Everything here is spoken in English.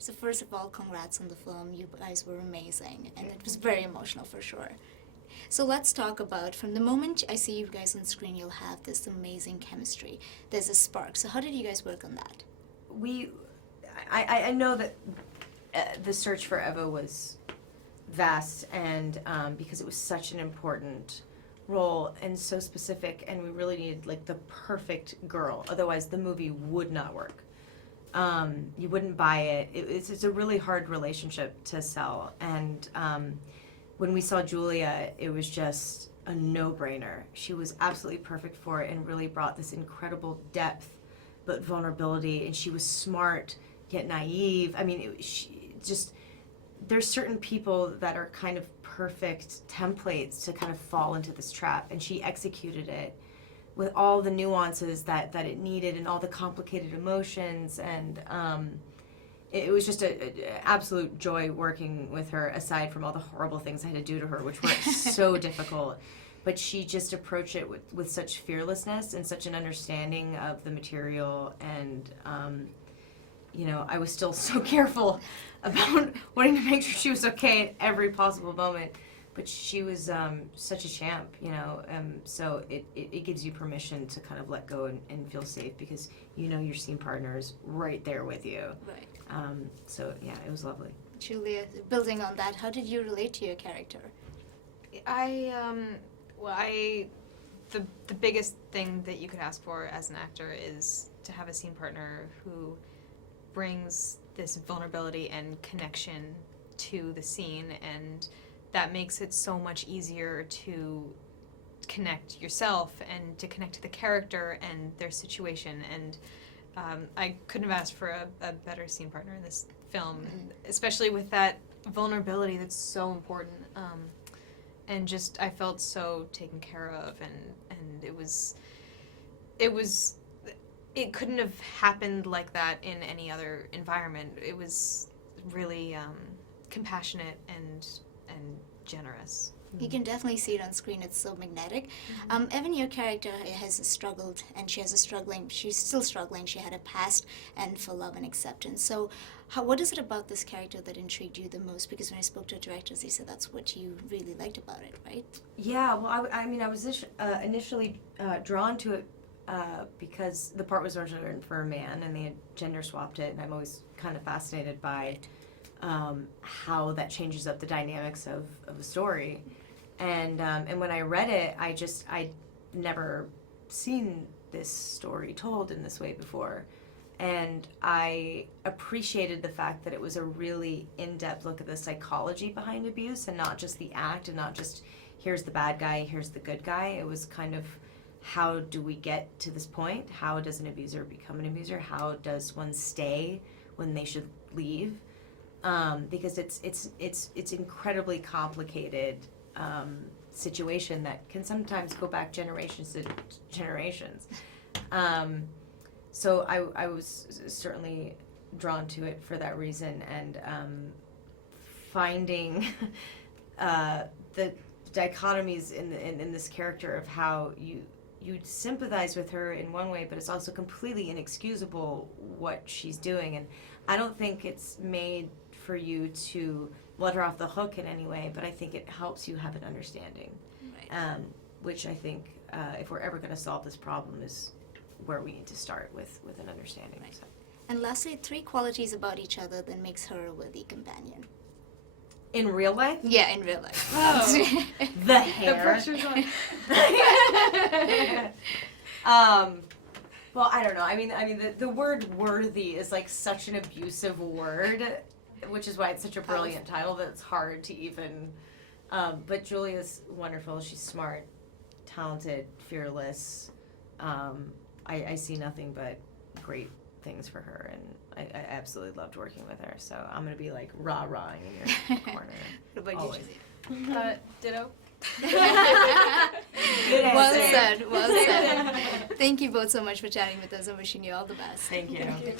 So first of all, congrats on the film. You guys were amazing, and it was very emotional for sure. So let's talk about, from the moment I see you guys on screen, you'll have this amazing chemistry. There's a spark. So how did you guys work on that? I know that the search for Eva was vast, and because it was such an important role and so specific, and we really needed like the perfect girl. Otherwise, the movie would not work. You wouldn't buy it. It's a really hard relationship to sell, and when we saw Julia, it was just a no-brainer. She was absolutely perfect for it and really brought this incredible depth, but vulnerability, and she was smart yet naive. I mean, there's certain people that are kind of perfect templates to kind of fall into this trap, and she executed it with all the nuances that it needed and all the complicated emotions, and it was just an absolute joy working with her, aside from all the horrible things I had to do to her, which were so difficult. But she just approached it with such fearlessness and such an understanding of the material, and I was still so careful about wanting to make sure she was okay at every possible moment. But she was such a champ, so it gives you permission to kind of let go and feel safe, because your scene partner is right there with you. Right. So yeah, it was lovely. Julia, building on that, how did you relate to your character? The biggest thing that you could ask for as an actor is to have a scene partner who brings this vulnerability and connection to the scene, and that makes it so much easier to connect yourself and to connect to the character and their situation. And I couldn't have asked for a better scene partner in this film, especially with that vulnerability that's so important. And just, I felt so taken care of, and it couldn't have happened like that in any other environment. It was really compassionate and generous. You can definitely see it on screen. It's so magnetic. Evan, your character has struggled, and she's still struggling. She had a past and for love and acceptance. So what is it about this character that intrigued you the most? Because when I spoke to directors, they said that's what you really liked about it, right? Yeah, well, I was initially drawn to it because the part was originally written for a man, and they had gender swapped it, and I'm always kind of fascinated by how that changes up the dynamics of a story. And when I read it, I'd never seen this story told in this way before. And I appreciated the fact that it was a really in-depth look at the psychology behind abuse, and not just the act, and not just here's the bad guy, here's the good guy. It was kind of, how do we get to this point? How does an abuser become an abuser? How does one stay when they should leave? Because it's incredibly complicated situation that can sometimes go back generations to generations. So I was certainly drawn to it for that reason, and finding the dichotomies in this character of how you sympathize with her in one way, but it's also completely inexcusable what she's doing. And I don't think it's made for you to let her off the hook in any way, but I think it helps you have an understanding, Right. Which I think if we're ever going to solve this problem is where we need to start with an understanding. Right. So. And lastly, 3 qualities about each other that makes her a worthy companion. In real life? Yeah, in real life. Oh. The hair. The pressure's on. Well, I don't know. I mean, the word "worthy" is like such an abusive word, which is why it's such a brilliant title that it's hard to even. But Julia's wonderful. She's smart, talented, fearless. I see nothing but great things for her, and I absolutely loved working with her. So I'm gonna be like rah-rahing in your corner. What about always. you, Jazia? Ditto. Well said, well said. Thank you both so much for chatting with us. I'm wishing you all the best. Thank you. Thank you.